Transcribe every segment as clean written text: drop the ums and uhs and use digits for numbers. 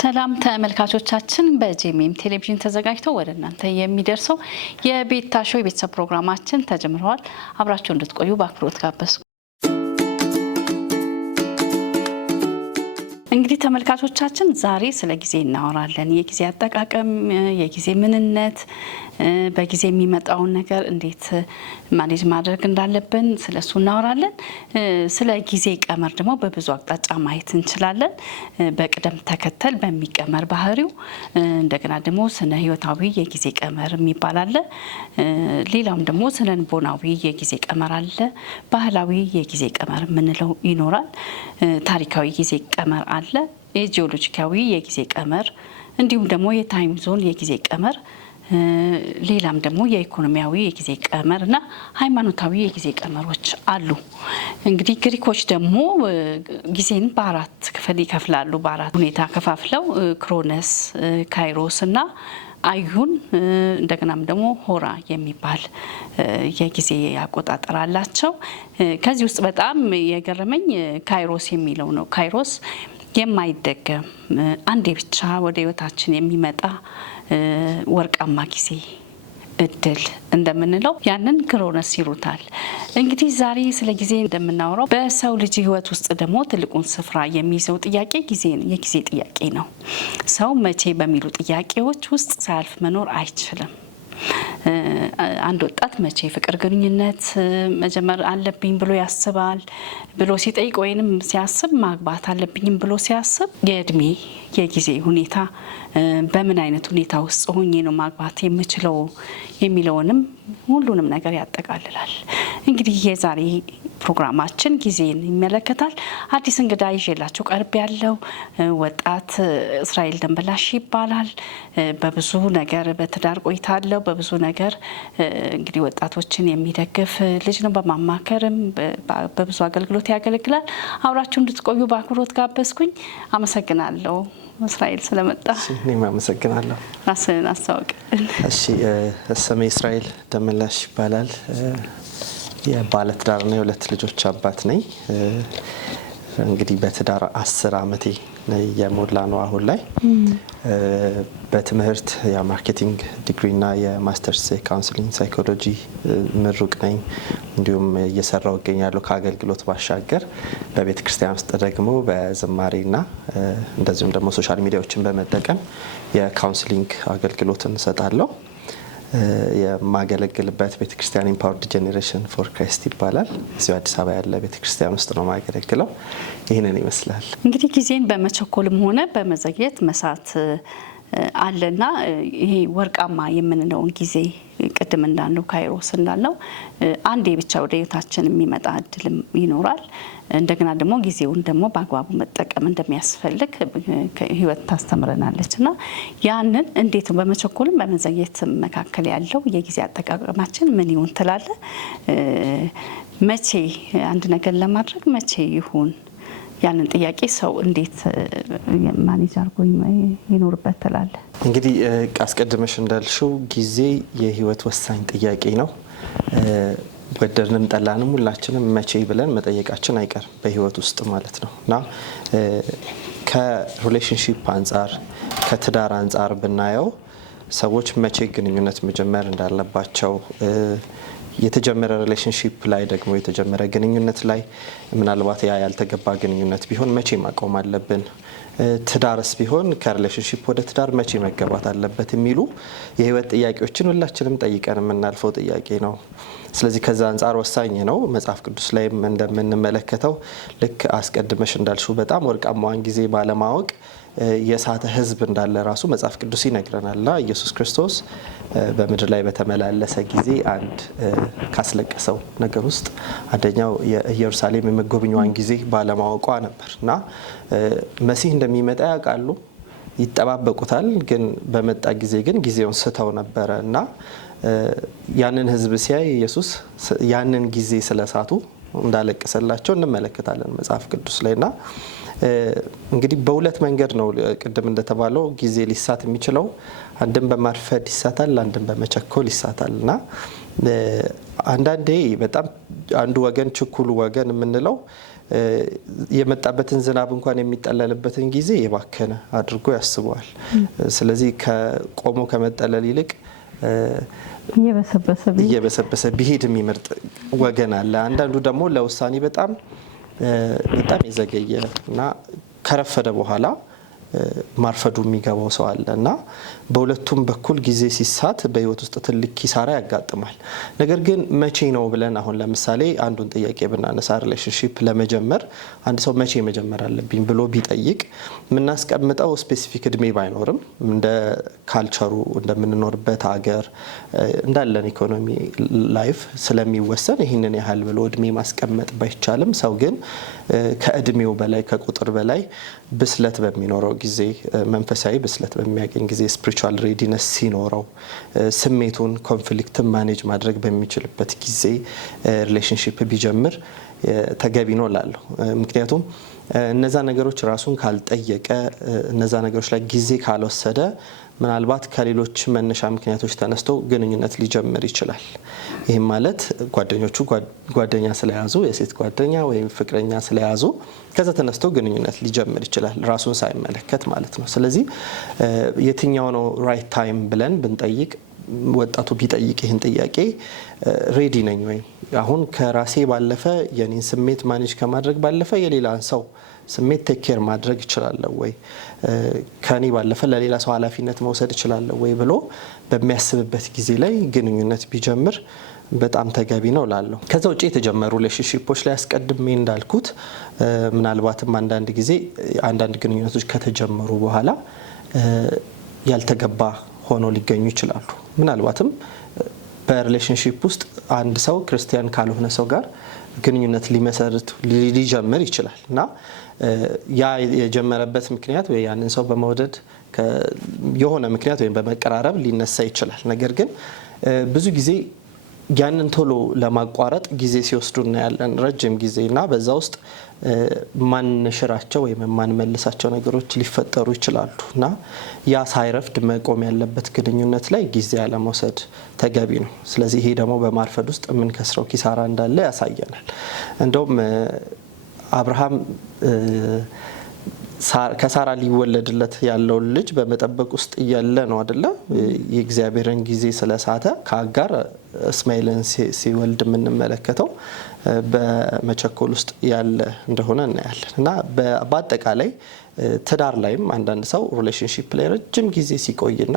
ሰላም ተመልካቾቻችን በጄኤምኤም ቴሌቪዥን ተዘጋጅቶ ወደ እናንተ የሚደርሰው የቤታ ሾው የቤተሰብ ፕሮግራማችን ተጀምሯል። አብራችሁ እንድትቆዩ በአክብሮት ጋበዝኩ። እንግዲህ ተመልካቾቻችን ዛሬ ስለ ጊዜ እናወራለን። የጊዜ አጠቃቀም፣ የጊዜ ምንነት፣ በጊዜ የሚመጣውን ነገር እንዴት ማኔጅ ማድረግ እንዳለብን ስለሱ እናወራለን። ስለ ጊዜ ቀመር ደግሞ በብዙ አቅጣጫ ማየት እንችላለን። በቅደም ተከተል በሚቀመር ባህሪው፣ እንደገና ደግሞ ስነ ህይወታዊ የጊዜ ቀመር የሚባል አለ። ሌላውም ደግሞ ስነ ልቦናዊ የጊዜ ቀመር አለ። ባህላዊ የጊዜ ቀመር የምንለው ይኖራል። ታሪካዊ ጊዜ ቀመር አለ። የጂኦሎጂካዊ የጊዜ ቀመር እንዲሁም ደግሞ የታይም ዞን የጊዜ ቀመር፣ ሌላም ደግሞ የኢኮኖሚያዊ የጊዜ ቀመር እና ሃይማኖታዊ የጊዜ ቀመሮች አሉ። እንግዲህ ግሪኮች ደግሞ ጊዜን በአራት ክፍል ይከፍላሉ። በአራት ሁኔታ ከፋፍለው ክሮነስ፣ ካይሮስ እና አዩን እንደገናም ደግሞ ሆራ የሚባል የጊዜ አቆጣጠር አላቸው። ከዚህ ውስጥ በጣም የገረመኝ ካይሮስ የሚለው ነው። ካይሮስ የማይደገም አንዴ ብቻ ወደ ህይወታችን የሚመጣ ወርቃማ ጊዜ እድል እንደምንለው ያንን ክሮነስ ይሉታል። እንግዲህ ዛሬ ስለ ጊዜ እንደምናወራው በሰው ልጅ ህይወት ውስጥ ደግሞ ትልቁን ስፍራ የሚይዘው ጥያቄ የጊዜ ጥያቄ ነው። ሰው መቼ በሚሉ ጥያቄዎች ውስጥ ሳያልፍ መኖር አይችልም። አንድ ወጣት መቼ ፍቅር ግንኙነት መጀመር አለብኝ ብሎ ያስባል ብሎ ሲጠይቅ ወይንም ሲያስብ ማግባት አለብኝም ብሎ ሲያስብ የእድሜ የጊዜ ሁኔታ በምን አይነት ሁኔታ ውስጥ ሆኜ ነው ማግባት የምችለው የሚለውንም ሁሉንም ነገር ያጠቃልላል። እንግዲህ የዛሬ ፕሮግራማችን ጊዜን ይመለከታል። አዲስ እንግዳ ይዤላችሁ ቀርብ ያለው ወጣት እስራኤል ደንበላሽ ይባላል። በብዙ ነገር በትዳር ቆይታ አለው። በብዙ ነገር እንግዲህ ወጣቶችን የሚደግፍ ልጅ ነው። በማማከርም በብዙ አገልግሎት ያገለግላል። አብራችሁ እንድትቆዩ በአክብሮት ጋበዝኩኝ። አመሰግናለሁ እስራኤል ስለመጣ። እኔም አመሰግናለሁ። ራስህን አስተዋውቅ። እሺ፣ ስሜ እስራኤል ደንበላሽ ይባላል። የባለ ትዳርና የሁለት ልጆች አባት ነኝ። እንግዲህ በትዳር 10 ዓመቴ የሞላ ነው አሁን ላይ። በትምህርት የማርኬቲንግ ዲግሪና የማስተርስ የካውንስሊንግ ሳይኮሎጂ ምሩቅ ነኝ። እንዲሁም እየሰራው እገኛለሁ ከአገልግሎት ባሻገር በቤተ ክርስቲያን ውስጥ ደግሞ በዝማሬና እንደዚሁም ደግሞ ሶሻል ሚዲያዎችን በመጠቀም የካውንስሊንግ አገልግሎትን እሰጣለሁ። የማገለግልበት ቤተክርስቲያን ኢምፓወርድ ጄኔሬሽን ፎር ክራይስት ይባላል። እዚሁ አዲስ አበባ ያለ ቤተክርስቲያን ውስጥ ነው ማገለግለው። ይህንን ይመስላል። እንግዲህ ጊዜን በመቸኮልም ሆነ በመዘግየት መሳት አለና ይሄ ወርቃማ የምንለውን ጊዜ ቅድም እንዳልነው ካይሮስ እንዳልነው አንዴ ብቻ ወደ ህይወታችን የሚመጣ እድልም ይኖራል። እንደገና ደግሞ ጊዜውን ደግሞ በአግባቡ መጠቀም እንደሚያስፈልግ ህይወት ታስተምረናለች እና ያንን እንዴት በመቸኮልም በመዘግየት መካከል ያለው የጊዜ አጠቃቀማችን ምን ይሁን ትላለ? መቼ አንድ ነገር ለማድረግ መቼ ይሁን? ያንን ጥያቄ ሰው እንዴት ማኔጅ አድርጎ ይኖርበት ትላለ? እንግዲህ አስቀድመሽ እንዳልሽው ጊዜ የህይወት ወሳኝ ጥያቄ ነው። ወደድንም ጠላንም ሁላችንም መቼ ብለን መጠየቃችን አይቀርም በህይወት ውስጥ ማለት ነው እና ከሪሌሽንሺፕ አንጻር ከትዳር አንጻር ብናየው ሰዎች መቼ ግንኙነት መጀመር እንዳለባቸው የተጀመረ ሪሌሽንሺፕ ላይ ደግሞ የተጀመረ ግንኙነት ላይ ምናልባት ያ ያልተገባ ግንኙነት ቢሆን መቼ ማቆም አለብን፣ ትዳርስ ቢሆን ከሪሌሽንሺፕ ወደ ትዳር መቼ መገባት አለበት የሚሉ የህይወት ጥያቄዎችን ሁላችንም ጠይቀን የምናልፈው ጥያቄ ነው። ስለዚህ ከዛ አንጻር ወሳኝ ነው። መጽሐፍ ቅዱስ ላይም እንደምንመለከተው ልክ አስቀድመሽ እንዳልሽው በጣም ወርቃማዋን ጊዜ ባለማወቅ የሳተ ህዝብ እንዳለ ራሱ መጽሐፍ ቅዱስ ይነግረናልና ኢየሱስ ክርስቶስ በምድር ላይ በተመላለሰ ጊዜ አንድ ካስለቀሰው ነገር ውስጥ አንደኛው የኢየሩሳሌም የመጎብኛዋን ጊዜ ባለማወቋ ነበርና መሲህ እንደሚመጣ ያውቃሉ፣ ይጠባበቁታል። ግን በመጣ ጊዜ ግን ጊዜውን ስተው ነበረ እና ያንን ህዝብ ሲያይ ኢየሱስ ያንን ጊዜ ስለሳቱ እንዳለቀሰላቸው እንመለከታለን መጽሐፍ ቅዱስ ላይና እንግዲህ በሁለት መንገድ ነው ቅድም እንደተባለው ጊዜ ሊሳት የሚችለው። አንድም በማርፈድ ይሳታል፣ አንድም በመቸኮል ይሳታልና አንዳንዴ በጣም አንዱ ወገን ችኩሉ ወገን የምንለው የመጣበትን ዝናብ እንኳን የሚጠለልበትን ጊዜ የባከነ አድርጎ ያስበዋል። ስለዚህ ቆሞ ከመጠለል ይልቅ እየበሰበሰ ቢሄድ የሚመርጥ ወገን አለ። አንዳንዱ ደግሞ ለውሳኔ በጣም የዘገየ እና ከረፈደ በኋላ ማርፈዱ የሚገባው ሰው አለ እና በሁለቱም በኩል ጊዜ ሲሳት በህይወት ውስጥ ትልቅ ኪሳራ ያጋጥማል። ነገር ግን መቼ ነው ብለን አሁን ለምሳሌ አንዱን ጥያቄ ብናነሳ ሪሌሽንሺፕ ለመጀመር አንድ ሰው መቼ መጀመር አለብኝ ብሎ ቢጠይቅ የምናስቀምጠው ስፔሲፊክ እድሜ ባይኖርም እንደ ካልቸሩ እንደምንኖርበት ሀገር እንዳለን ኢኮኖሚ ላይፍ ስለሚወሰን ይህንን ያህል ብሎ እድሜ ማስቀመጥ ባይቻልም ሰው ግን ከእድሜው በላይ ከቁጥር በላይ ብስለት በሚኖረው ጊዜ መንፈሳዊ ብስለት በሚያገኝ ጊዜ ስፒሪቹዋል ሬዲነስ ሲኖረው ስሜቱን ኮንፍሊክትን ማኔጅ ማድረግ በሚችልበት ጊዜ ሪሌሽንሺፕ ቢጀምር ተገቢ ነው እላለሁ። ምክንያቱም እነዛ ነገሮች ራሱን ካልጠየቀ እነዛ ነገሮች ላይ ጊዜ ካልወሰደ ምናልባት ከሌሎች መነሻ ምክንያቶች ተነስቶ ግንኙነት ሊጀምር ይችላል። ይህም ማለት ጓደኞቹ ጓደኛ ስለያዙ የሴት ጓደኛ ወይም ፍቅረኛ ስለያዙ ከዛ ተነስቶ ግንኙነት ሊጀምር ይችላል ራሱን ሳይመለከት ማለት ነው። ስለዚህ የትኛው ነው ራይት ታይም ብለን ብንጠይቅ ወጣቱ ቢጠይቅ ይህን ጥያቄ ሬዲ ነኝ ወይ አሁን ከራሴ ባለፈ የኔን ስሜት ማኔጅ ከማድረግ ባለፈ የሌላን ሰው ስሜት ቴክ ኬር ማድረግ እችላለሁ ወይ ከኔ ባለፈ ለሌላ ሰው ኃላፊነት መውሰድ እችላለሁ ወይ ብሎ በሚያስብበት ጊዜ ላይ ግንኙነት ቢጀምር በጣም ተገቢ ነው እላለሁ። ከዛ ውጪ የተጀመሩ ሪሌሽንሺፖች ላይ አስቀድሜ እንዳልኩት ምናልባትም አንዳንድ ጊዜ አንዳንድ ግንኙነቶች ከተጀመሩ በኋላ ያልተገባ ሆነው ሊገኙ ይችላሉ። ምናልባትም በሪሌሽንሺፕ ውስጥ አንድ ሰው ክርስቲያን ካልሆነ ሰው ጋር ግንኙነት ሊጀምር ይችላል እና ያ የጀመረበት ምክንያት ወይ ያንን ሰው በመውደድ የሆነ ምክንያት ወይም በመቀራረብ ሊነሳ ይችላል። ነገር ግን ብዙ ጊዜ ያንን ቶሎ ለማቋረጥ ጊዜ ሲወስዱ እናያለን ረጅም ጊዜ እና በዛ ውስጥ ማንሽራቸው ወይም ማንመልሳቸው ነገሮች ሊፈጠሩ ይችላሉ እና ያ ሳይረፍድ መቆም ያለበት ግንኙነት ላይ ጊዜ ያለመውሰድ ተገቢ ነው። ስለዚህ ይሄ ደግሞ በማርፈድ ውስጥ የምንከስረው ኪሳራ እንዳለ ያሳየናል። እንደውም አብርሃም ከሳራ ሊወለድለት ያለውን ልጅ በመጠበቅ ውስጥ እያለ ነው አይደለ የእግዚአብሔርን ጊዜ ስለሳተ ከአጋር እስማኤልን ሲወልድ የምንመለከተው በመቸኮል ውስጥ ያለ እንደሆነ እናያለን እና በአጠቃላይ ትዳር ላይም አንዳንድ ሰው ሪሌሽንሺፕ ላይ ረጅም ጊዜ ሲቆይና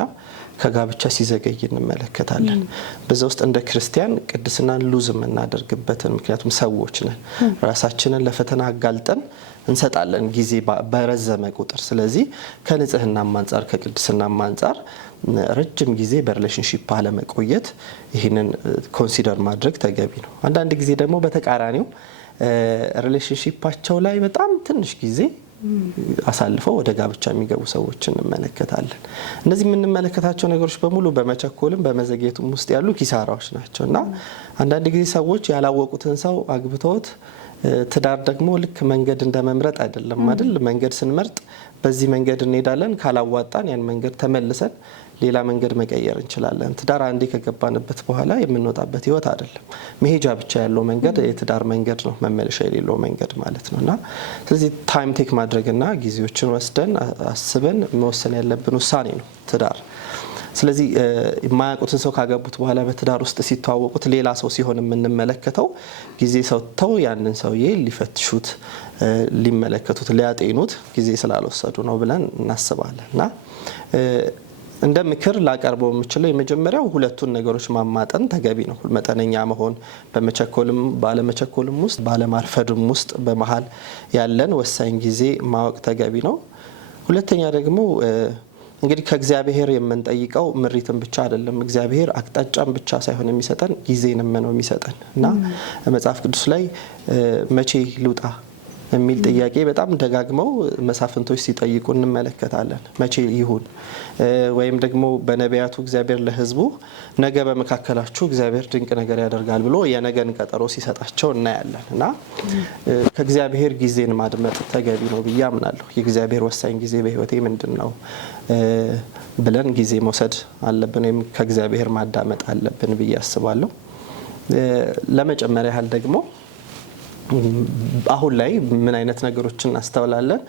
ከጋብቻ ሲዘገይ እንመለከታለን። በዛ ውስጥ እንደ ክርስቲያን ቅድስናን ሉዝ የምናደርግበትን ምክንያቱም ሰዎች ነን ራሳችንን ለፈተና አጋልጠን እንሰጣለን ጊዜ በረዘመ ቁጥር። ስለዚህ ከንጽህናም አንፃር ከቅድስናም አንፃር ረጅም ጊዜ በሪሌሽንሺፕ አለመቆየት ይህንን ኮንሲደር ማድረግ ተገቢ ነው። አንዳንድ ጊዜ ደግሞ በተቃራኒው ሪሌሽንሺፓቸው ላይ በጣም ትንሽ ጊዜ አሳልፈው ወደ ጋብቻ የሚገቡ ሰዎች እንመለከታለን። እነዚህ የምንመለከታቸው ነገሮች በሙሉ በመቸኮልም በመዘግየቱም ውስጥ ያሉ ኪሳራዎች ናቸው እና አንዳንድ ጊዜ ሰዎች ያላወቁትን ሰው አግብተውት ትዳር ደግሞ ልክ መንገድ እንደመምረጥ አይደለም አይደል? መንገድ ስንመርጥ በዚህ መንገድ እንሄዳለን ካላዋጣን ያን መንገድ ተመልሰን ሌላ መንገድ መቀየር እንችላለን። ትዳር አንዴ ከገባንበት በኋላ የምንወጣበት ህይወት አይደለም። መሄጃ ብቻ ያለው መንገድ የትዳር መንገድ ነው፣ መመለሻ የሌለው መንገድ ማለት ነውና ስለዚህ ታይም ቴክ ማድረግና ጊዜዎችን ወስደን አስበን መወሰን ያለብን ውሳኔ ነው ትዳር። ስለዚህ የማያውቁትን ሰው ካገቡት በኋላ በትዳር ውስጥ ሲተዋወቁት ሌላ ሰው ሲሆን የምንመለከተው ጊዜ ሰጥተው ያንን ሰውዬ ሊፈትሹት፣ ሊመለከቱት፣ ሊያጤኑት ጊዜ ስላልወሰዱ ነው ብለን እናስባለን እና እንደ ምክር ላቀርበው የምችለው የመጀመሪያው ሁለቱን ነገሮች ማማጠን ተገቢ ነው። መጠነኛ መሆን በመቸኮልም ባለመቸኮልም ውስጥ ባለማርፈድም ውስጥ በመሃል ያለን ወሳኝ ጊዜ ማወቅ ተገቢ ነው። ሁለተኛ ደግሞ እንግዲህ ከእግዚአብሔር የምንጠይቀው ምሪትን ብቻ አይደለም። እግዚአብሔር አቅጣጫን ብቻ ሳይሆን የሚሰጠን ጊዜንም ነው የሚሰጠን እና መጽሐፍ ቅዱስ ላይ መቼ ልውጣ የሚል ጥያቄ በጣም ደጋግመው መሳፍንቶች ሲጠይቁ እንመለከታለን። መቼ ይሁን ወይም ደግሞ በነቢያቱ እግዚአብሔር ለሕዝቡ ነገ በመካከላችሁ እግዚአብሔር ድንቅ ነገር ያደርጋል ብሎ የነገን ቀጠሮ ሲሰጣቸው እናያለን እና ከእግዚአብሔር ጊዜን ማድመጥ ተገቢ ነው ብዬ አምናለሁ። የእግዚአብሔር ወሳኝ ጊዜ በሕይወቴ ምንድን ነው ብለን ጊዜ መውሰድ አለብን ወይም ከእግዚአብሔር ማዳመጥ አለብን ብዬ አስባለሁ። ለመጨመር ያህል ደግሞ አሁን ላይ ምን አይነት ነገሮችን እናስተውላለን?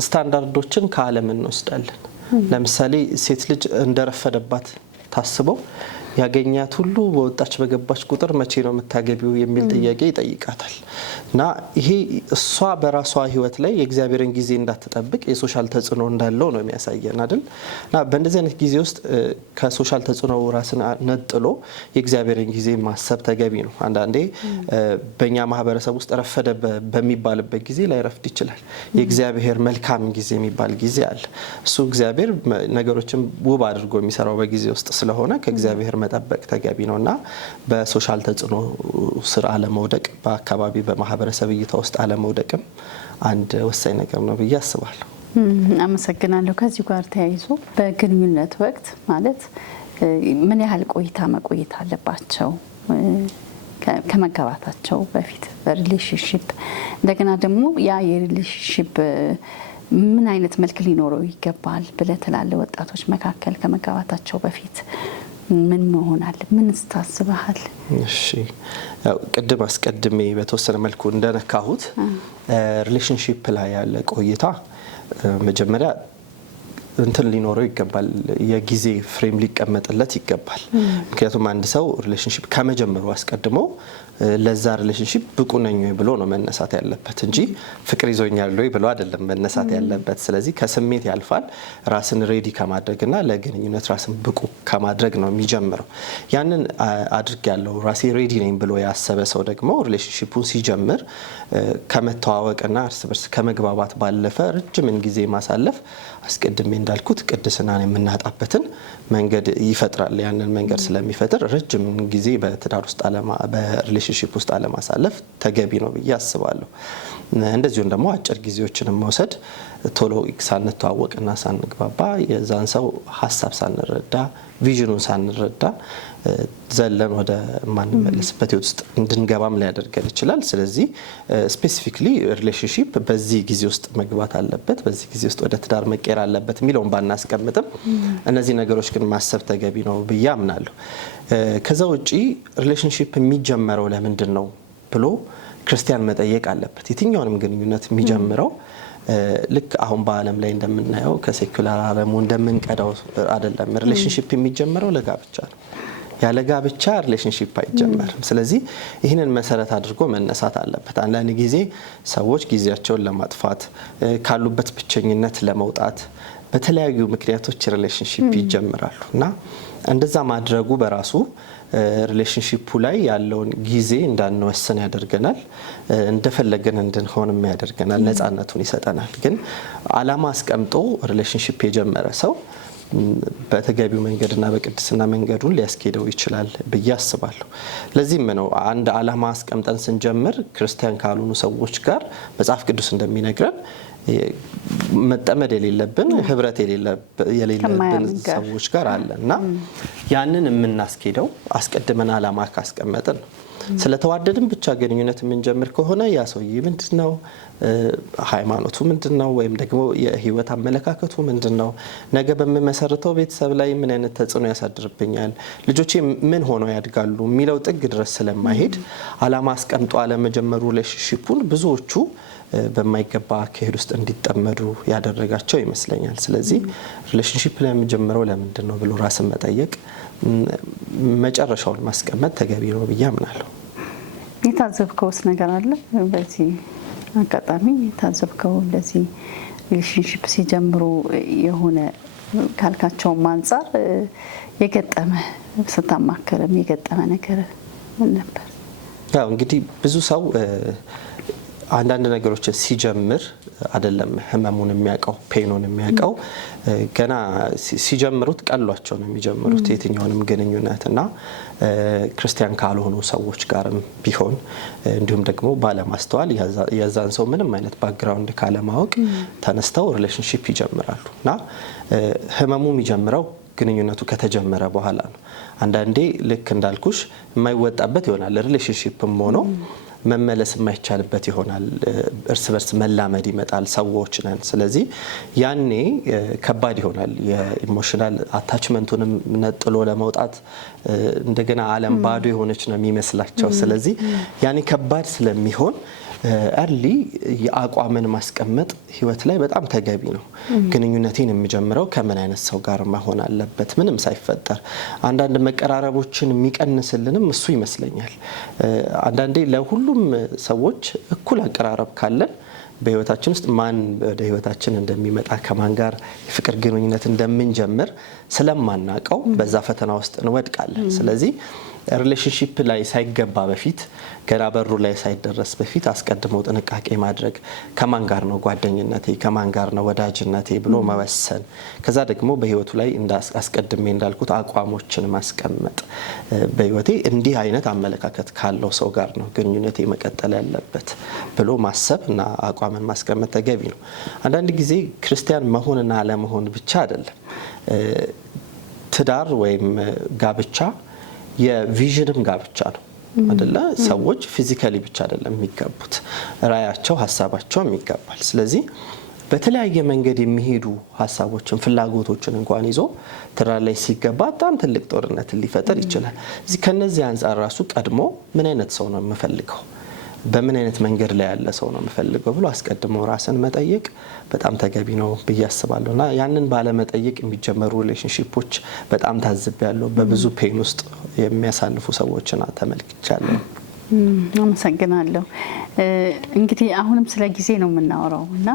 ስታንዳርዶችን ከዓለም እንወስዳለን። ለምሳሌ ሴት ልጅ እንደረፈደባት ታስበው ያገኛት ሁሉ በወጣች በገባች ቁጥር መቼ ነው የምታገቢው የሚል ጥያቄ ይጠይቃታል። እና ይሄ እሷ በራሷ ህይወት ላይ የእግዚአብሔርን ጊዜ እንዳትጠብቅ የሶሻል ተጽዕኖ እንዳለው ነው የሚያሳየን አይደል? እና በእንደዚህ አይነት ጊዜ ውስጥ ከሶሻል ተጽዕኖ ራስን ነጥሎ የእግዚአብሔርን ጊዜ ማሰብ ተገቢ ነው። አንዳንዴ በእኛ ማህበረሰብ ውስጥ ረፈደ በሚባልበት ጊዜ ላይ ረፍድ ይችላል። የእግዚአብሔር መልካም ጊዜ የሚባል ጊዜ አለ። እሱ እግዚአብሔር ነገሮችን ውብ አድርጎ የሚሰራው በጊዜ ውስጥ ስለሆነ ከእግዚአብሔር መጠበቅ ተገቢ ነውና በሶሻል ተጽዕኖ ስር አለመውደቅ፣ በአካባቢ በማህበረሰብ እይታ ውስጥ አለመውደቅም አንድ ወሳኝ ነገር ነው ብዬ አስባለሁ። አመሰግናለሁ። ከዚህ ጋር ተያይዞ በግንኙነት ወቅት ማለት ምን ያህል ቆይታ መቆየት አለባቸው ከመጋባታቸው በፊት በሪሌሽንሺፕ? እንደገና ደግሞ ያ የሪሌሽንሺፕ ምን አይነት መልክ ሊኖረው ይገባል ብለህ ትላለህ? ወጣቶች መካከል ከመጋባታቸው በፊት ምን መሆን አለ? ምን ታስበሃል? እሺ ቅድም አስቀድሜ በተወሰነ መልኩ እንደነካሁት ሪሌሽንሺፕ ላይ ያለ ቆይታ መጀመሪያ እንትን ሊኖረው ይገባል። የጊዜ ፍሬም ሊቀመጥለት ይገባል። ምክንያቱም አንድ ሰው ሪሌሽንሺፕ ከመጀመሩ አስቀድሞ ለዛ ሪሌሽንሺፕ ብቁ ነኝ ወይ ብሎ ነው መነሳት ያለበት እንጂ ፍቅር ይዞኛል ወይ ብሎ አይደለም መነሳት ያለበት። ስለዚህ ከስሜት ያልፋል። ራስን ሬዲ ከማድረግና ለግንኙነት ራስን ብቁ ከማድረግ ነው የሚጀምረው። ያንን አድርጌያለሁ ራሴ ሬዲ ነኝ ብሎ ያሰበ ሰው ደግሞ ሪሌሽንሺፑን ሲጀምር ከመተዋወቅና እርስ በርስ ከመግባባት ባለፈ ረጅምን ጊዜ ማሳለፍ አስቀድሜ እንዳልኩት ቅድስናን የምናጣበትን መንገድ ይፈጥራል። ያንን መንገድ ስለሚፈጥር ረጅም ጊዜ በትዳር ውስጥ በሪሌሽንሺፕ ውስጥ አለማሳለፍ ተገቢ ነው ብዬ አስባለሁ። እንደዚሁም ደግሞ አጭር ጊዜዎችንም መውሰድ ቶሎ ሳንተዋወቅና ሳንግባባ የዛን ሰው ሀሳብ ሳንረዳ ቪዥኑን ሳንረዳ ዘለን ወደ ማንመለስበት ህይወት ውስጥ እንድንገባም ሊያደርገን ይችላል። ስለዚህ ስፔሲፊክሊ ሪሌሽንሺፕ በዚህ ጊዜ ውስጥ መግባት አለበት፣ በዚህ ጊዜ ውስጥ ወደ ትዳር መቀየር አለበት የሚለውን ባናስቀምጥም እነዚህ ነገሮች ግን ማሰብ ተገቢ ነው ብዬ አምናለሁ። ከዛ ውጪ ሪሌሽንሺፕ የሚጀመረው ለምንድን ነው ብሎ ክርስቲያን መጠየቅ አለበት። የትኛውንም ግንኙነት የሚጀምረው ልክ አሁን በዓለም ላይ እንደምናየው ከሴኩላር ዓለሙ እንደምንቀዳው አይደለም። ሪሌሽንሺፕ የሚጀምረው ለጋብቻ ነው። ያለ ጋብቻ ሪሌሽንሺፕ አይጀመርም። ስለዚህ ይህንን መሰረት አድርጎ መነሳት አለበት። አንዳንድ ጊዜ ሰዎች ጊዜያቸውን ለማጥፋት ካሉበት ብቸኝነት ለመውጣት በተለያዩ ምክንያቶች ሪሌሽንሺፕ ይጀምራሉ እና እንደዛ ማድረጉ በራሱ ሪሌሽንሺፑ ላይ ያለውን ጊዜ እንዳንወስን ያደርገናል። እንደፈለገን እንድንሆንም ያደርገናል። ነፃነቱን ይሰጠናል። ግን አላማ አስቀምጦ ሪሌሽንሺፕ የጀመረ ሰው በተገቢው መንገድና በቅድስና መንገዱን ሊያስኬደው ይችላል ብዬ አስባለሁ። ለዚህም ነው አንድ አላማ አስቀምጠን ስንጀምር ክርስቲያን ካልሆኑ ሰዎች ጋር መጽሐፍ ቅዱስ እንደሚነግረን መጠመድ የሌለብን ህብረት የሌለብን ሰዎች ጋር አለ እና ያንን የምናስኬደው አስቀድመን አላማ ካስቀመጥን ነው። ስለተዋደድን ብቻ ግንኙነት የምንጀምር ከሆነ ያ ሰውዬ ምንድነው፣ ሃይማኖቱ ምንድነው፣ ወይም ደግሞ የህይወት አመለካከቱ ምንድነው፣ ነገ በምመሰርተው ቤተሰብ ላይ ምን አይነት ተጽዕኖ ያሳድርብኛል፣ ልጆቼ ምን ሆነው ያድጋሉ የሚለው ጥግ ድረስ ስለማይሄድ አላማ አስቀምጦ አለመጀመሩ ሪሌሽንሺፑን ብዙዎቹ በማይገባ አካሄድ ውስጥ እንዲጠመዱ ያደረጋቸው ይመስለኛል። ስለዚህ ሪሌሽንሺፕ ላይ የምጀምረው ለምንድን ነው ብሎ ራስን መጠየቅ፣ መጨረሻውን ማስቀመጥ ተገቢ ነው ብዬ አምናለሁ። የታዘብከውስ ነገር አለ? በዚህ አጋጣሚ የታዘብከው እንደዚህ ሪሌሽንሺፕ ሲጀምሩ የሆነ ካልካቸውም አንጻር የገጠመ ስታማከርም የገጠመ ነገር ምን ነበር? ያው እንግዲህ ብዙ ሰው አንዳንድ ነገሮችን ሲጀምር አይደለም ህመሙን የሚያውቀው ፔኑን የሚያውቀው ገና ሲጀምሩት ቀሏቸው ነው የሚጀምሩት የትኛውንም ግንኙነትና ክርስቲያን ካልሆኑ ሰዎች ጋርም ቢሆን እንዲሁም ደግሞ ባለማስተዋል የዛን ሰው ምንም አይነት ባክግራውንድ ካለማወቅ ተነስተው ሪሌሽንሺፕ ይጀምራሉ እና ህመሙ የሚጀምረው ግንኙነቱ ከተጀመረ በኋላ ነው። አንዳንዴ ልክ እንዳልኩሽ የማይወጣበት ይሆናል ሪሌሽንሺፕም ሆኖ መመለስ የማይቻልበት ይሆናል። እርስ በርስ መላመድ ይመጣል። ሰዎች ነን። ስለዚህ ያኔ ከባድ ይሆናል። የኢሞሽናል አታችመንቱንም ነጥሎ ለመውጣት እንደገና ዓለም ባዶ የሆነች ነው የሚመስላቸው። ስለዚህ ያኔ ከባድ ስለሚሆን አርሊ የአቋምን ማስቀመጥ ህይወት ላይ በጣም ተገቢ ነው። ግንኙነቴን የሚጀምረው ከምን አይነት ሰው ጋር መሆን አለበት ምንም ሳይፈጠር። አንዳንድ መቀራረቦችን የሚቀንስልንም እሱ ይመስለኛል። አንዳንዴ ለሁሉም ሰዎች እኩል አቀራረብ ካለን በህይወታችን ውስጥ ማን ወደ ህይወታችን እንደሚመጣ ከማን ጋር የፍቅር ግንኙነት እንደምንጀምር ስለማናቀው በዛ ፈተና ውስጥ እንወድቃለን። ስለዚህ ሪሌሽንሺፕ ላይ ሳይገባ በፊት ገና በሩ ላይ ሳይደረስ በፊት አስቀድሞ ጥንቃቄ ማድረግ፣ ከማን ጋር ነው ጓደኝነቴ፣ ከማን ጋር ነው ወዳጅነቴ ብሎ መወሰን፣ ከዛ ደግሞ በህይወቱ ላይ አስቀድሜ እንዳልኩት አቋሞችን ማስቀመጥ፣ በህይወቴ እንዲህ አይነት አመለካከት ካለው ሰው ጋር ነው ግንኙነቴ መቀጠል ያለበት ብሎ ማሰብ እና አቋምን ማስቀመጥ ተገቢ ነው። አንዳንድ ጊዜ ክርስቲያን መሆንና አለመሆን ብቻ አይደለም። ትዳር ወይም ጋብቻ የቪዥንም ጋብቻ ነው አይደለ? ሰዎች ፊዚካሊ ብቻ አይደለም የሚጋቡት፣ ራያቸው ሀሳባቸውም ይጋባል። ስለዚህ በተለያየ መንገድ የሚሄዱ ሀሳቦችን ፍላጎቶችን እንኳን ይዞ ትዳር ላይ ሲገባ በጣም ትልቅ ጦርነትን ሊፈጠር ይችላል። እዚህ ከነዚህ አንፃር ራሱ ቀድሞ ምን አይነት ሰው ነው የምፈልገው፣ በምን አይነት መንገድ ላይ ያለ ሰው ነው የምፈልገው ብሎ አስቀድሞ ራስን መጠየቅ በጣም ተገቢ ነው ብዬ አስባለሁና ያንን ባለመጠየቅ የሚጀመሩ ሪሌሽንሺፖች በጣም ታዝቤያለሁ። በብዙ ፔን ውስጥ የሚያሳልፉ ሰዎችን ተመልክቻለሁ። አመሰግናለሁ። እንግዲህ አሁንም ስለ ጊዜ ነው የምናወራው እና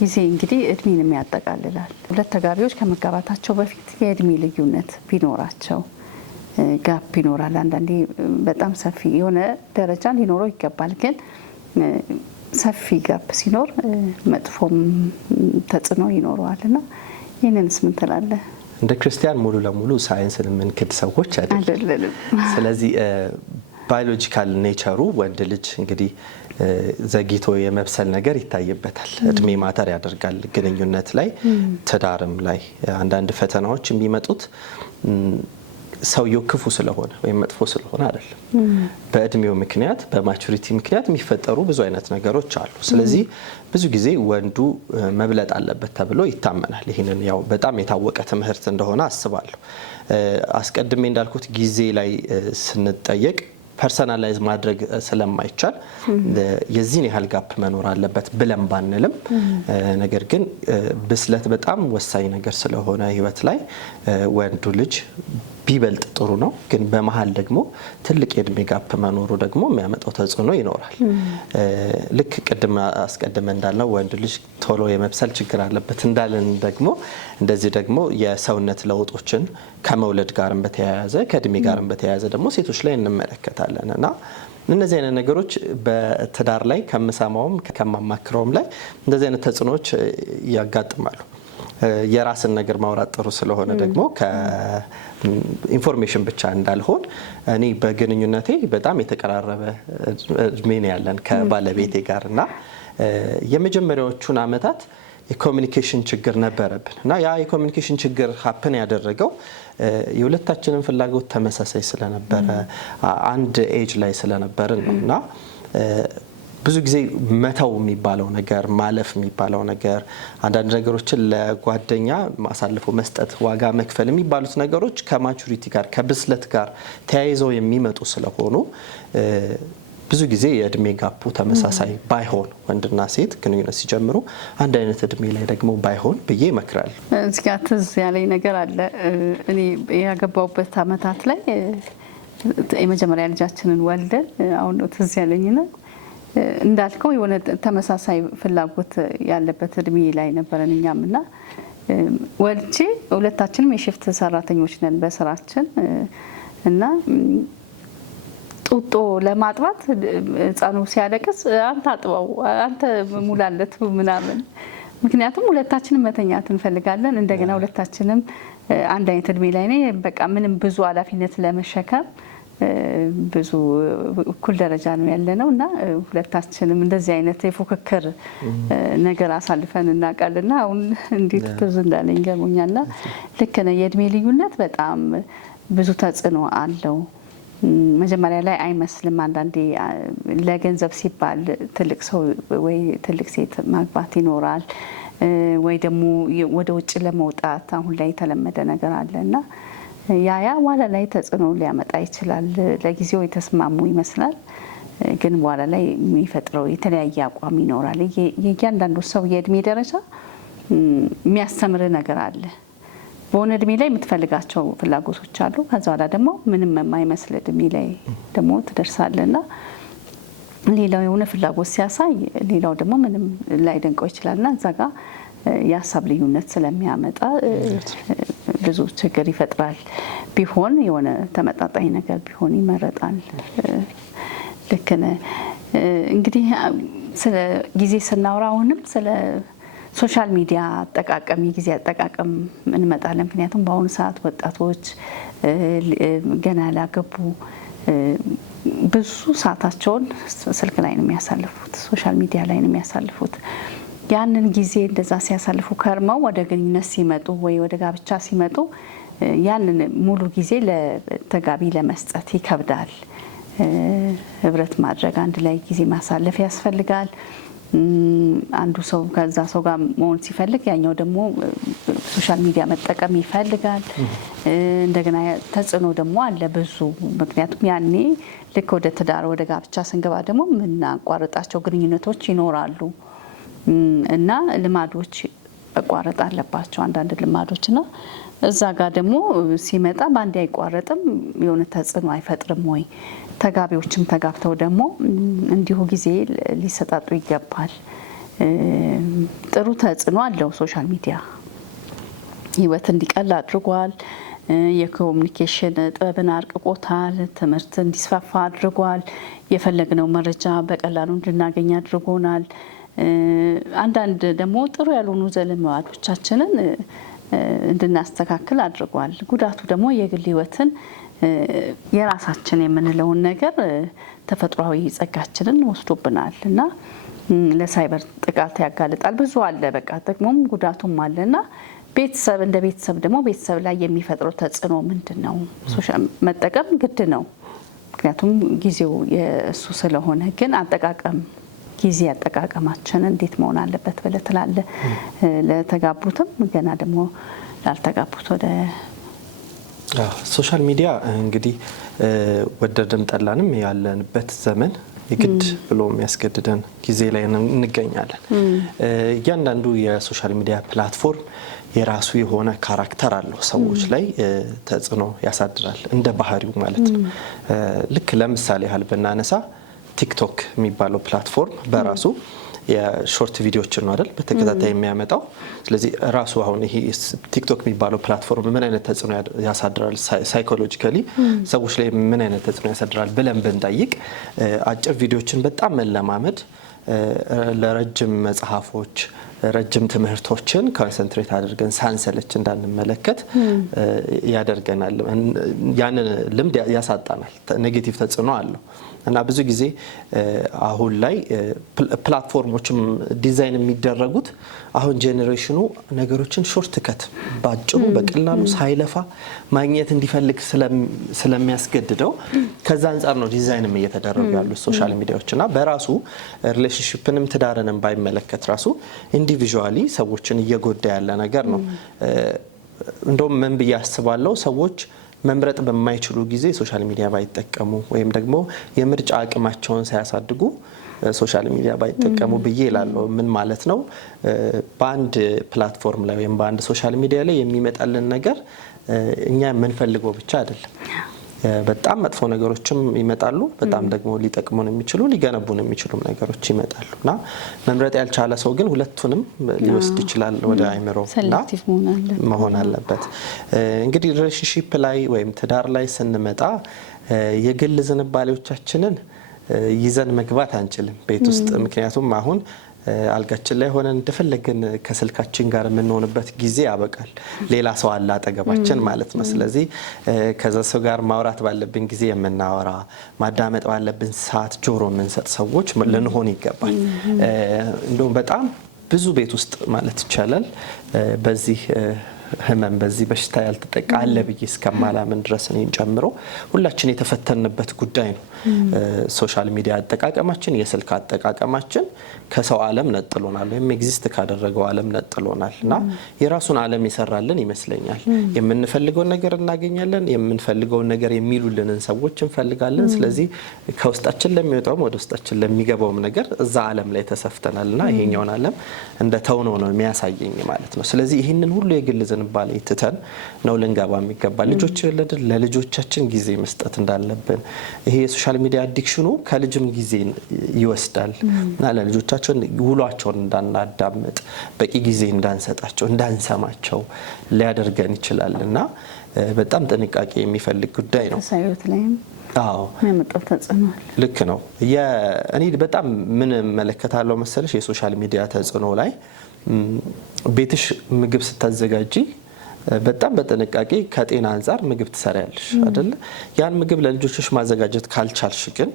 ጊዜ እንግዲህ እድሜንም ያጠቃልላል። ሁለት ተጋቢዎች ከመጋባታቸው በፊት የእድሜ ልዩነት ቢኖራቸው ጋፕ ይኖራል። አንዳንዴ በጣም ሰፊ የሆነ ደረጃ ሊኖረው ይገባል። ግን ሰፊ ጋፕ ሲኖር መጥፎም ተጽዕኖ ይኖረዋልና ይህንንስ ምን ትላለህ? እንደ ክርስቲያን ሙሉ ለሙሉ ሳይንስን የምንክድ ሰዎች አይደለም። ስለዚህ ባዮሎጂካል ኔቸሩ ወንድ ልጅ እንግዲህ ዘግይቶ የመብሰል ነገር ይታይበታል። እድሜ ማተር ያደርጋል ግንኙነት ላይ ትዳርም ላይ። አንዳንድ ፈተናዎች የሚመጡት ሰውየው ክፉ ስለሆነ ወይም መጥፎ ስለሆነ አይደለም። በእድሜው ምክንያት በማቹሪቲ ምክንያት የሚፈጠሩ ብዙ አይነት ነገሮች አሉ። ስለዚህ ብዙ ጊዜ ወንዱ መብለጥ አለበት ተብሎ ይታመናል። ይህንን ያው በጣም የታወቀ ትምህርት እንደሆነ አስባለሁ። አስቀድሜ እንዳልኩት ጊዜ ላይ ስንጠየቅ ፐርሰናላይዝ ማድረግ ስለማይቻል የዚህን ያህል ጋፕ መኖር አለበት ብለን ባንልም፣ ነገር ግን ብስለት በጣም ወሳኝ ነገር ስለሆነ ህይወት ላይ ወንዱ ልጅ ቢበልጥ ጥሩ ነው። ግን በመሃል ደግሞ ትልቅ የእድሜ ጋፕ መኖሩ ደግሞ የሚያመጣው ተጽዕኖ ይኖራል። ልክ አስቀድመ እንዳልነው ወንድ ልጅ ቶሎ የመብሰል ችግር አለበት እንዳለን ደግሞ እንደዚህ ደግሞ የሰውነት ለውጦችን ከመውለድ ጋርም በተያያዘ ከእድሜ ጋርም በተያያዘ ደግሞ ሴቶች ላይ እንመለከታለን እና እነዚህ አይነት ነገሮች በትዳር ላይ ከምሰማውም ከማማክረውም ላይ እንደዚህ አይነት ተጽዕኖዎች ያጋጥማሉ። የራስን ነገር ማውራት ጥሩ ስለሆነ ደግሞ ከኢንፎርሜሽን ብቻ እንዳልሆን እኔ በግንኙነቴ በጣም የተቀራረበ እድሜ ነው ያለን ከባለቤቴ ጋር እና የመጀመሪያዎቹን አመታት የኮሚኒኬሽን ችግር ነበረብን እና ያ የኮሚኒኬሽን ችግር ሀፕን ያደረገው የሁለታችንን ፍላጎት ተመሳሳይ ስለነበረ አንድ ኤጅ ላይ ስለነበርን ነው እና ብዙ ጊዜ መተው የሚባለው ነገር ማለፍ የሚባለው ነገር አንዳንድ ነገሮችን ለጓደኛ አሳልፎ መስጠት ዋጋ መክፈል የሚባሉት ነገሮች ከማቹሪቲ ጋር ከብስለት ጋር ተያይዘው የሚመጡ ስለሆኑ ብዙ ጊዜ የእድሜ ጋፑ ተመሳሳይ ባይሆን ወንድና ሴት ግንኙነት ሲጀምሩ አንድ አይነት እድሜ ላይ ደግሞ ባይሆን ብዬ እመክራለሁ። እዚህ ጋር ትዝ ያለኝ ነገር አለ። እኔ ያገባውበት አመታት ላይ የመጀመሪያ ልጃችንን ወልደን አሁን ነው ትዝ ያለኝና እንዳልከው የሆነ ተመሳሳይ ፍላጎት ያለበት እድሜ ላይ ነበረን እኛም እና ወልጄ ሁለታችንም የሽፍት ሰራተኞች ነን በስራችን እና ጡጦ ለማጥባት ህፃኑ ሲያለቅስ አንተ አጥባው አንተ ሙላለት ምናምን። ምክንያቱም ሁለታችንም መተኛት እንፈልጋለን። እንደገና ሁለታችንም አንድ አይነት እድሜ ላይ ነን። በቃ ምንም ብዙ ኃላፊነት ለመሸከም ብዙ እኩል ደረጃ ነው ያለነው እና ሁለታችንም እንደዚህ አይነት የፉክክር ነገር አሳልፈን እናውቃልና አሁን እንዴት ትዝ እንዳለኝ ገርሞኛልና ልክ ነው። የእድሜ ልዩነት በጣም ብዙ ተጽዕኖ አለው። መጀመሪያ ላይ አይመስልም። አንዳንዴ ለገንዘብ ሲባል ትልቅ ሰው ወይ ትልቅ ሴት ማግባት ይኖራል ወይ ደግሞ ወደ ውጭ ለመውጣት አሁን ላይ የተለመደ ነገር አለና ያ በኋላ ላይ ተጽዕኖ ሊያመጣ ይችላል። ለጊዜው የተስማሙ ይመስላል፣ ግን በኋላ ላይ የሚፈጥረው የተለያየ አቋም ይኖራል። የእያንዳንዱ ሰው የእድሜ ደረጃ የሚያስተምር ነገር አለ። በሆነ እድሜ ላይ የምትፈልጋቸው ፍላጎቶች አሉ። ከዛ በኋላ ደግሞ ምንም የማይመስል እድሜ ላይ ደግሞ ትደርሳለና ሌላው የሆነ ፍላጎት ሲያሳይ ሌላው ደግሞ ምንም ላይደንቀው ይችላልና እዛ ጋር የሀሳብ ልዩነት ስለሚያመጣ ብዙ ችግር ይፈጥራል። ቢሆን የሆነ ተመጣጣኝ ነገር ቢሆን ይመረጣል። ልክ ነህ። እንግዲህ ስለ ጊዜ ስናወራ አሁንም ስለ ሶሻል ሚዲያ አጠቃቀም የጊዜ አጠቃቀም እንመጣለን። ምክንያቱም በአሁኑ ሰዓት ወጣቶች ገና ያላገቡ ብዙ ሰዓታቸውን ስልክ ላይ ነው የሚያሳልፉት፣ ሶሻል ሚዲያ ላይ ነው የሚያሳልፉት። ያንን ጊዜ እንደዛ ሲያሳልፉ ከርመው ወደ ግንኙነት ሲመጡ ወይ ወደ ጋብቻ ሲመጡ ያንን ሙሉ ጊዜ ለተጋቢ ለመስጠት ይከብዳል። ህብረት ማድረግ፣ አንድ ላይ ጊዜ ማሳለፍ ያስፈልጋል። አንዱ ሰው ከዛ ሰው ጋር መሆን ሲፈልግ ያኛው ደግሞ ሶሻል ሚዲያ መጠቀም ይፈልጋል። እንደገና ተጽዕኖ ደግሞ አለ ብዙ። ምክንያቱም ያኔ ልክ ወደ ትዳር ወደ ጋብቻ ስንገባ ደግሞ የምናቋርጣቸው ግንኙነቶች ይኖራሉ እና ልማዶች መቋረጥ አለባቸው አንዳንድ ልማዶችና እዛ ጋር ደግሞ ሲመጣ በአንዴ አይቋረጥም። የሆነ ተጽዕኖ አይፈጥርም ወይ? ተጋቢዎችም ተጋብተው ደግሞ እንዲሁ ጊዜ ሊሰጣጡ ይገባል። ጥሩ ተጽዕኖ አለው። ሶሻል ሚዲያ ህይወት እንዲቀል አድርጓል። የኮሙኒኬሽን ጥበብን አርቅቆታል። ትምህርት እንዲስፋፋ አድርጓል። የፈለግነው መረጃ በቀላሉ እንድናገኝ አድርጎናል። አንዳንድ ደግሞ ጥሩ ያልሆኑ ዘልማዶቻችንን እንድናስተካክል አድርጓል። ጉዳቱ ደግሞ የግል ህይወትን የራሳችን የምንለውን ነገር ተፈጥሯዊ ጸጋችንን ወስዶብናል እና ለሳይበር ጥቃት ያጋልጣል። ብዙ አለ፣ በቃ ጥቅሙም ጉዳቱም አለና ቤተሰብ እንደ ቤተሰብ ደግሞ ቤተሰብ ላይ የሚፈጥረው ተጽዕኖ ምንድን ነው? ሶሻል መጠቀም ግድ ነው፣ ምክንያቱም ጊዜው የእሱ ስለሆነ። ግን አጠቃቀም ጊዜ አጠቃቀማችን እንዴት መሆን አለበት ብለህ ትላለህ? ለተጋቡትም ገና ደግሞ ላልተጋቡት ወደ ሶሻል ሚዲያ እንግዲህ ወደድም ጠላንም ያለንበት ዘመን የግድ ብሎ የሚያስገድደን ጊዜ ላይ እንገኛለን። እያንዳንዱ የሶሻል ሚዲያ ፕላትፎርም የራሱ የሆነ ካራክተር አለው፣ ሰዎች ላይ ተጽዕኖ ያሳድራል እንደ ባህሪው ማለት ነው። ልክ ለምሳሌ ያህል ብናነሳ ቲክቶክ የሚባለው ፕላትፎርም በራሱ የሾርት ቪዲዮዎችን ነው አይደል በተከታታይ የሚያመጣው። ስለዚህ ራሱ አሁን ይሄ ቲክቶክ የሚባለው ፕላትፎርም ምን አይነት ተጽዕኖ ያሳድራል ሳይኮሎጂካሊ ሰዎች ላይ ምን አይነት ተጽዕኖ ያሳድራል ብለን ብንጠይቅ አጭር ቪዲዮዎችን በጣም መለማመድ ለረጅም መጽሐፎች ረጅም ትምህርቶችን ኮንሰንትሬት አድርገን ሳንሰለች እንዳንመለከት ያደርገናል። ያንን ልምድ ያሳጣናል። ኔጌቲቭ ተጽዕኖ አለው እና ብዙ ጊዜ አሁን ላይ ፕላትፎርሞችም ዲዛይን የሚደረጉት አሁን ጄኔሬሽኑ ነገሮችን ሾርት ከት ባጭሩ በቀላሉ ሳይለፋ ማግኘት እንዲፈልግ ስለሚያስገድደው ከዛ አንጻር ነው ዲዛይንም እየተደረጉ ያሉት ሶሻል ሚዲያዎች እና በራሱ ሪሌሽንሺፕንም ትዳርንም ባይመለከት ራሱ ኢንዲቪዥዋሊ ሰዎችን እየጎዳ ያለ ነገር ነው። እንደውም ምን ብዬ አስባለሁ ሰዎች መምረጥ በማይችሉ ጊዜ ሶሻል ሚዲያ ባይጠቀሙ ወይም ደግሞ የምርጫ አቅማቸውን ሳያሳድጉ ሶሻል ሚዲያ ባይጠቀሙ ብዬ እላለሁ። ምን ማለት ነው? በአንድ ፕላትፎርም ላይ ወይም በአንድ ሶሻል ሚዲያ ላይ የሚመጣልን ነገር እኛ የምንፈልገው ብቻ አይደለም። በጣም መጥፎ ነገሮችም ይመጣሉ፣ በጣም ደግሞ ሊጠቅሙን የሚችሉ ሊገነቡን የሚችሉ ነገሮች ይመጣሉ እና መምረጥ ያልቻለ ሰው ግን ሁለቱንም ሊወስድ ይችላል ወደ አይምሮ መሆን አለበት። እንግዲህ ሪሌሽንሺፕ ላይ ወይም ትዳር ላይ ስንመጣ የግል ዝንባሌዎቻችንን ይዘን መግባት አንችልም ቤት ውስጥ። ምክንያቱም አሁን አልጋችን ላይ ሆነን እንደፈለግን ከስልካችን ጋር የምንሆንበት ጊዜ ያበቃል። ሌላ ሰው አለ አጠገባችን ማለት ነው። ስለዚህ ከዛ ሰው ጋር ማውራት ባለብን ጊዜ የምናወራ፣ ማዳመጥ ባለብን ሰዓት ጆሮ የምንሰጥ ሰዎች ልንሆን ይገባል። እንደውም በጣም ብዙ ቤት ውስጥ ማለት ይቻላል በዚህ ህመም በዚህ በሽታ ያልተጠቃ አለ ብዬ እስከማላምን ድረስ እኔን ጨምሮ ሁላችን የተፈተንበት ጉዳይ ነው። ሶሻል ሚዲያ አጠቃቀማችን፣ የስልክ አጠቃቀማችን ከሰው ዓለም ነጥሎናል ወይም ኤግዚስት ካደረገው ዓለም ነጥሎናል እና የራሱን ዓለም ይሰራልን ይመስለኛል። የምንፈልገውን ነገር እናገኛለን፣ የምንፈልገውን ነገር የሚሉልንን ሰዎች እንፈልጋለን። ስለዚህ ከውስጣችን ለሚወጣውም ወደ ውስጣችን ለሚገባውም ነገር እዛ ዓለም ላይ ተሰፍተናልና ይሄኛውን ዓለም እንደ ተውነው ነው የሚያሳየኝ ማለት ነው። ስለዚህ ይህንን ሁሉ የግል ዝንባሌ ትተን ነው ልንገባ የሚገባ። ልጆች ወለድን፣ ለልጆቻችን ጊዜ መስጠት እንዳለብን። ይሄ የሶሻል ሚዲያ አዲክሽኑ ከልጅም ጊዜ ይወስዳል እና ለልጆቻችን ውሏቸውን እንዳናዳምጥ፣ በቂ ጊዜ እንዳንሰጣቸው፣ እንዳንሰማቸው ሊያደርገን ይችላል እና በጣም ጥንቃቄ የሚፈልግ ጉዳይ ነው። አዎ የሚያመጣው ተጽዕኖ ልክ ነው። እኔ በጣም ምን መለከታለሁ መሰለሽ የሶሻል ሚዲያ ተጽዕኖ ላይ ቤትሽ ምግብ ስታዘጋጂ በጣም በጥንቃቄ ከጤና አንፃር ምግብ ትሰሪያለሽ አይደል? ያን ምግብ ለልጆችሽ ማዘጋጀት ካልቻልሽ ግን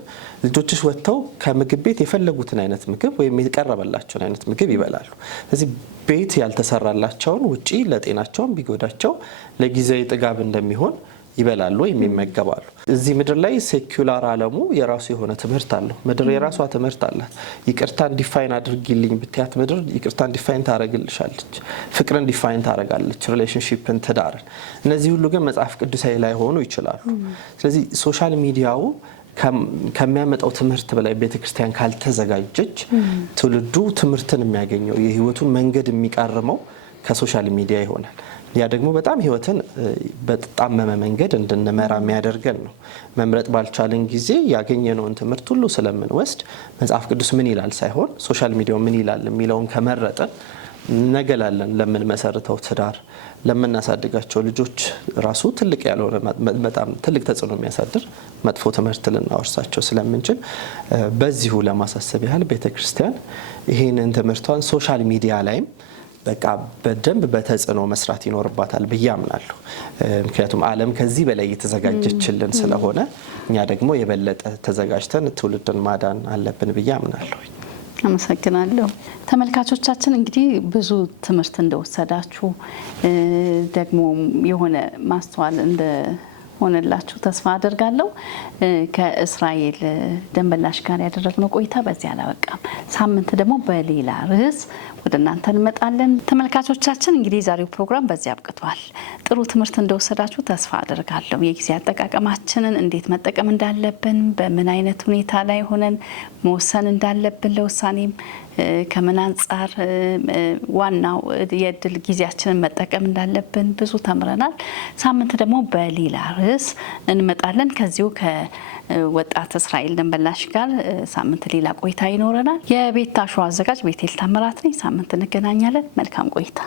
ልጆችሽ ወጥተው ከምግብ ቤት የፈለጉትን አይነት ምግብ ወይም የቀረበላቸውን አይነት ምግብ ይበላሉ። ስለዚህ ቤት ያልተሰራላቸውን ውጪ ለጤናቸውም ቢጎዳቸው ለጊዜያዊ ጥጋብ እንደሚሆን ይበላሉ ወይም ይመገባሉ። እዚህ ምድር ላይ ሴኩላር ዓለሙ የራሱ የሆነ ትምህርት አለው። ምድር የራሷ ትምህርት አላት። ይቅርታን ዲፋይን አድርጊልኝ ብትያት ምድር ይቅርታን ዲፋይን ታረግልሻለች። ፍቅርን ዲፋይን ታረጋለች፣ ሪሌሽንሺፕን፣ ትዳርን። እነዚህ ሁሉ ግን መጽሐፍ ቅዱሳዊ ላይ ሆኑ ይችላሉ። ስለዚህ ሶሻል ሚዲያው ከሚያመጣው ትምህርት በላይ ቤተክርስቲያን ካልተዘጋጀች ትውልዱ ትምህርትን የሚያገኘው የህይወቱን መንገድ የሚቃርመው ከሶሻል ሚዲያ ይሆናል። ያ ደግሞ በጣም ህይወትን በጣመመ መንገድ እንድንመራ የሚያደርገን ነው። መምረጥ ባልቻልን ጊዜ ያገኘነውን ትምህርት ሁሉ ስለምንወስድ መጽሐፍ ቅዱስ ምን ይላል ሳይሆን ሶሻል ሚዲያው ምን ይላል የሚለውን ከመረጥን ነገላለን ለምንመሰርተው ትዳር፣ ለምናሳድጋቸው ልጆች ራሱ ትልቅ ያልሆነ በጣም ትልቅ ተጽዕኖ የሚያሳድር መጥፎ ትምህርት ልናወርሳቸው ስለምንችል በዚሁ ለማሳሰብ ያህል ቤተክርስቲያን ይህንን ትምህርቷን ሶሻል ሚዲያ ላይም በቃ በደንብ በተጽዕኖ መስራት ይኖርባታል ብዬ አምናለሁ። ምክንያቱም ዓለም ከዚህ በላይ የተዘጋጀችልን ስለሆነ እኛ ደግሞ የበለጠ ተዘጋጅተን ትውልድን ማዳን አለብን ብዬ አምናለሁ። አመሰግናለሁ። ተመልካቾቻችን እንግዲህ ብዙ ትምህርት እንደወሰዳችሁ ደግሞ የሆነ ማስተዋል ሆነላችሁ ተስፋ አደርጋለሁ። ከእስራኤል ደንበላሽ ጋር ያደረግነው ቆይታ በዚህ አላበቃም። ሳምንት ደግሞ በሌላ ርዕስ ወደ እናንተ እንመጣለን። ተመልካቾቻችን እንግዲህ ዛሬው ፕሮግራም በዚህ አብቅቷል። ጥሩ ትምህርት እንደወሰዳችሁ ተስፋ አደርጋለሁ። የጊዜ አጠቃቀማችንን እንዴት መጠቀም እንዳለብን፣ በምን አይነት ሁኔታ ላይ ሆነን መወሰን እንዳለብን፣ ለውሳኔም ከምን አንጻር ዋናው የእድል ጊዜያችንን መጠቀም እንዳለብን ብዙ ተምረናል። ሳምንት ደግሞ በሌላ ርዕስ እንመጣለን። ከዚሁ ከወጣት እስራኤል ደንበላሽ ጋር ሳምንት ሌላ ቆይታ ይኖረናል። የቤት ታሾ አዘጋጅ ቤቴል ታምራት ነኝ። ሳምንት እንገናኛለን። መልካም ቆይታ